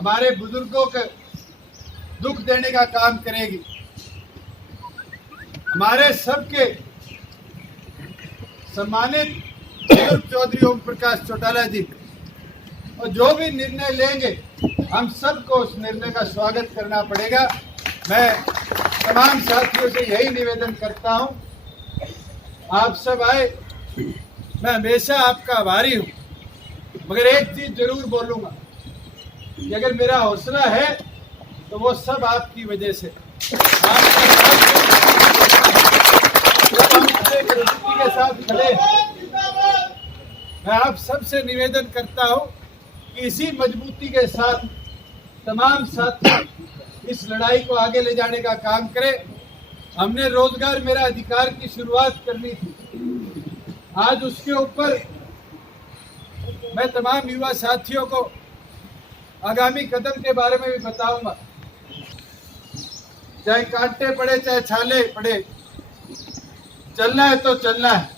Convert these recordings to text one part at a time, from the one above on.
हमारे बुजुर्गों को दुख देने का काम करेगी। हमारे सबके सम्मानित बुजुर्ग चौधरी ओम प्रकाश चौटाला जी और जो भी निर्णय लेंगे हम सबको उस निर्णय का स्वागत करना पड़ेगा। मैं तमाम साथियों से यही निवेदन करता हूं, आप सब आए, मैं हमेशा आपका आभारी हूं, मगर एक चीज जरूर बोलूंगा कि अगर मेरा हौसला है तो वो सब आपकी वजह से। के साथ खड़े, मैं आप सबसे निवेदन करता हूं कि इसी मजबूती के साथ तमाम साथी इस लड़ाई को आगे ले जाने का काम करें। हमने रोजगार मेरा अधिकार की शुरुआत करनी थी, आज उसके ऊपर मैं तमाम युवा साथियों को आगामी कदम के बारे में भी बताऊंगा। चाहे कांटे पड़े चाहे छाले पड़े, चलना है तो चलना है।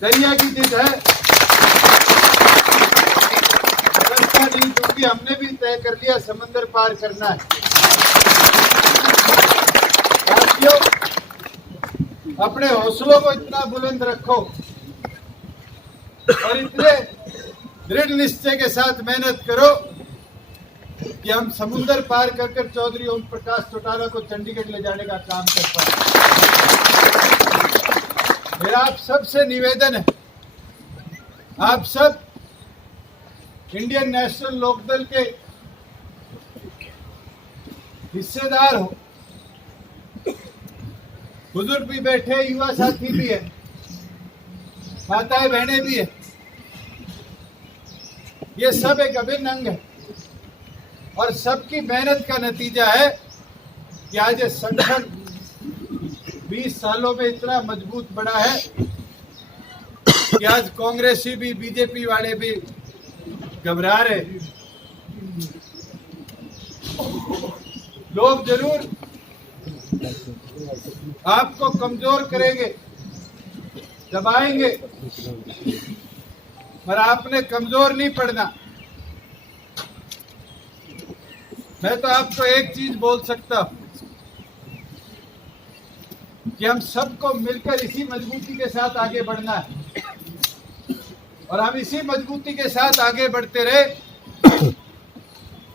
दरिया की जिद है, रास्ता नहीं दूंगी, हमने भी तय कर लिया समंदर पार करना है। साथियों, अपने हौसलों को इतना बुलंद रखो और इतने दृढ़ निश्चय के साथ मेहनत करो कि हम समुद्र पार कर चौधरी ओम प्रकाश चौटाला को चंडीगढ़ ले जाने का काम कर पाए। मेरा आप सबसे निवेदन है, आप सब इंडियन नेशनल लोकदल के हिस्सेदार हो। बुजुर्ग भी बैठे, युवा साथी भी है, माताएं बहनें भी है, ये सब एक अभिन्न अंग है और सबकी मेहनत का नतीजा है कि आज ये संगठन 20 सालों में इतना मजबूत बना है कि आज कांग्रेसी भी बीजेपी वाले भी घबरा रहे। लोग जरूर आपको कमजोर करेंगे, दबाएंगे, पर आपने कमजोर नहीं पड़ना। मैं तो आपको एक चीज बोल सकता हूं कि हम सबको मिलकर इसी मजबूती के साथ आगे बढ़ना है और हम इसी मजबूती के साथ आगे बढ़ते रहे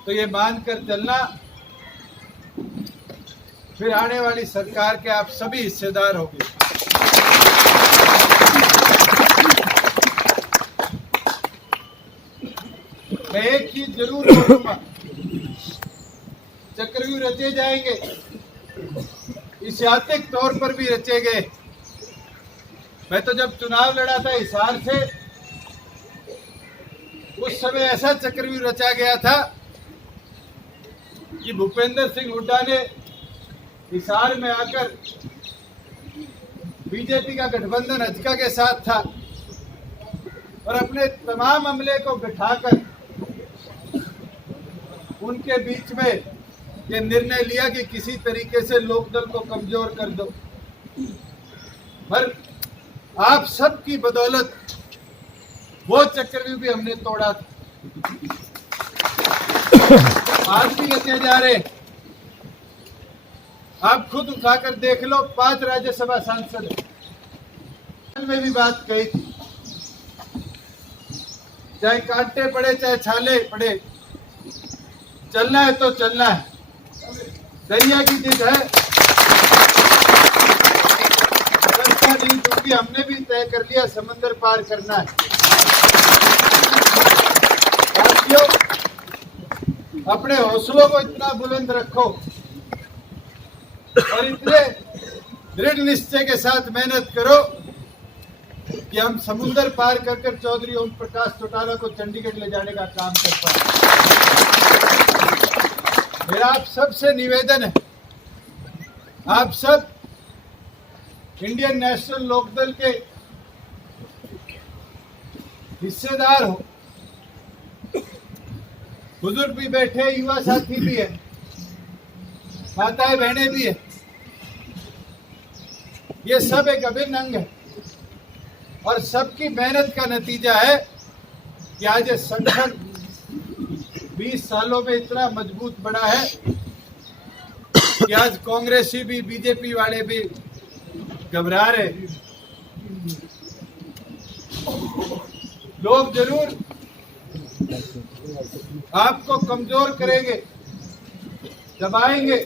तो ये मानकर चलना, फिर आने वाली सरकार के आप सभी हिस्सेदार होंगे। मैं एक चीज जरूर बोलूंगा, चक्रव्यूह रचे जाएंगे, ऐतिहासिक तौर पर भी रचे गए। मैं तो जब चुनाव लड़ा था हिसार से, उस समय ऐसा चक्रव्यूह रचा गया था कि भूपेंद्र सिंह हुड्डा ने हिसार में आकर, बीजेपी का गठबंधन हजका के साथ था, और अपने तमाम अमले को बिठाकर उनके बीच में ये निर्णय लिया कि किसी तरीके से लोकदल को कमजोर कर दो। पर आप सबकी बदौलत वो चक्रव्यूह भी हमने तोड़ा था, आज भी रचे जा रहे। आप खुद उठाकर देख लो, 5 राज्यसभा सांसद में भी बात कही थी, चाहे कांटे पड़े चाहे छाले पड़े, चलना है तो चलना है। दरिया की जिद है, रास्ता नहीं दूंगी, हमने भी तय कर लिया समंदर पार करना है। साथियों, अपने हौसलों को इतना बुलंद रखो और इतने दृढ़ निश्चय के साथ मेहनत करो कि हम समुद्र पार कर चौधरी ओम प्रकाश चौटाला को चंडीगढ़ ले जाने का काम कर पाए। मेरा आप सबसे निवेदन है, आप सब इंडियन नेशनल लोकदल के हिस्सेदार हो। बुजुर्ग भी बैठे, युवा साथी भी है, माताएं बहनें भी है, ये सब एक अभिन्न अंग है और सबकी मेहनत का नतीजा है कि आज ये संगठन 20 सालों में इतना मजबूत बना है कि आज कांग्रेसी भी बीजेपी वाले भी घबरा रहे। लोग जरूर आपको कमजोर करेंगे, दबाएंगे,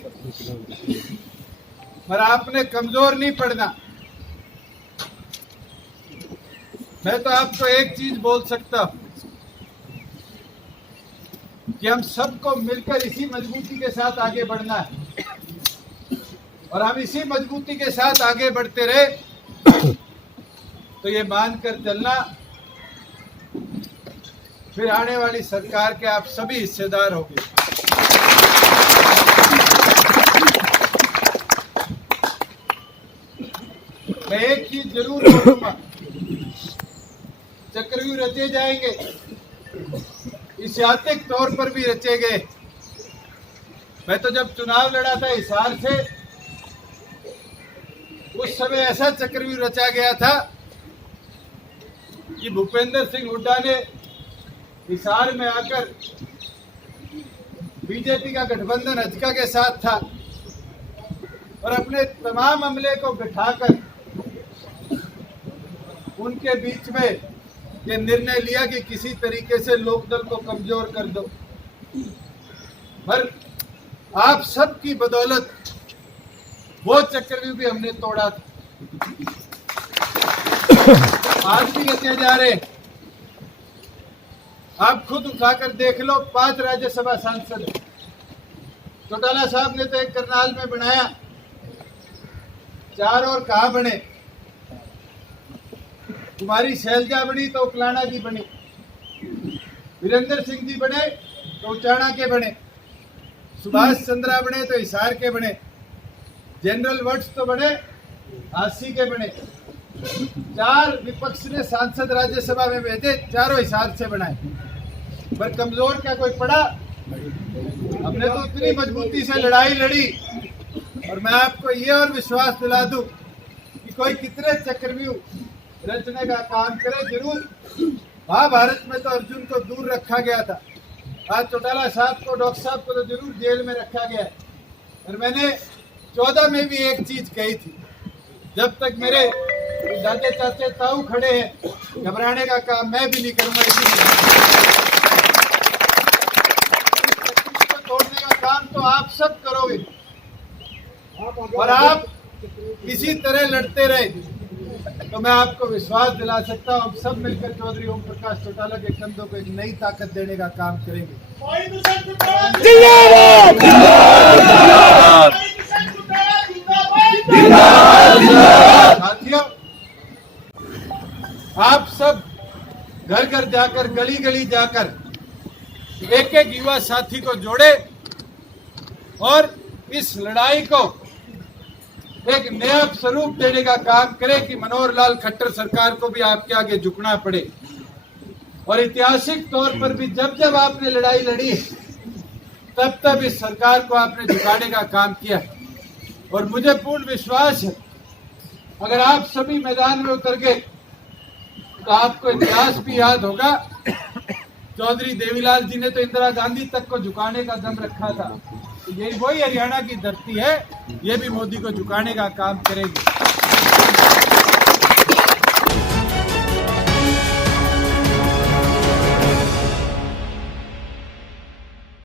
पर आपने कमजोर नहीं पड़ना। मैं तो आपको एक चीज बोल सकता हूं कि हम सबको मिलकर इसी मजबूती के साथ आगे बढ़ना है, और हम इसी मजबूती के साथ आगे बढ़ते रहे तो ये मानकर चलना फिर आने वाली सरकार के आप सभी हिस्सेदार होंगे। मैं एक चीज जरूर बोलूंगा, चक्रव्यूह रचे जाएंगे, ऐतिहासिक तौर पर भी रचे गए। मैं तो जब चुनाव लड़ा था हिसार से, उस समय ऐसा चक्रव्यूह रचा गया था कि भूपेंद्र सिंह हुड्डा ने हिसार में आकर, बीजेपी का गठबंधन हजका के साथ था, और अपने तमाम अमले को बिठाकर उनके बीच में ये निर्णय लिया कि किसी तरीके से लोकदल को कमजोर कर दो। पर आप सबकी बदौलत वो चक्रव्यूह भी हमने तोड़ा था। आज भी रचे जा रहे। आप खुद उठाकर देख लो, 5 राज्यसभा सांसद। चौटाला साहब ने तो एक करनाल में बनाया, 4 और कहाँ बने? कुमारी शैलजा बनी तो उकलाना की बनी, वीरेंद्र सिंह जी बने तो उचाना के बने, सुभाष चंद्रा बने तो हिसार के बने, जनरल वट्स तो बने हासी के बने। 4 विपक्ष ने सांसद राज्यसभा में भेजे, चारों हिसार से बनाए। पर कमजोर क्या कोई पड़ा? हमने तो उतनी मजबूती से लड़ाई लड़ी, और मैं आपको ये और विश्वास दिला दूं कि कोई कितने चक्रव्यूह रचने का काम करे, जरूर। महाभारत में तो अर्जुन को दूर रखा गया था, आज चौटाला साहब को, डॉक्टर साहब को तो जरूर जेल में रखा गया है। और मैंने 14 में भी एक चीज कही थी, जब तक मेरे दादा चाचे ताऊ खड़े हैं, घबराने का काम मैं भी नहीं करूंगा। इसको तोड़ने का काम तो आप सब करोगे, और आप इसी तरह लड़ते रहे तो मैं आपको विश्वास दिला सकता हूँ, हम सब मिलकर चौधरी ओम प्रकाश चौटाला के कंधों को एक नई ताकत देने का काम करेंगे। साथियों, आप सब घर घर जाकर, गली गली जाकर एक एक युवा साथी को जोड़े और इस लड़ाई को एक नया स्वरूप देने का काम करे कि मनोहर लाल खट्टर सरकार को भी आपके आगे झुकना पड़े। और ऐतिहासिक तौर पर भी जब जब आपने लड़ाई लड़ी, तब तब इस सरकार को आपने झुकाने का काम किया। और मुझे पूर्ण विश्वास है, अगर आप सभी मैदान में उतर गए तो आपको इतिहास भी याद होगा। चौधरी देवीलाल जी ने तो इंदिरा गांधी तक को झुकाने का दम रखा था। यही वही हरियाणा की धरती है, ये भी मोदी को झुकाने का काम करेगी।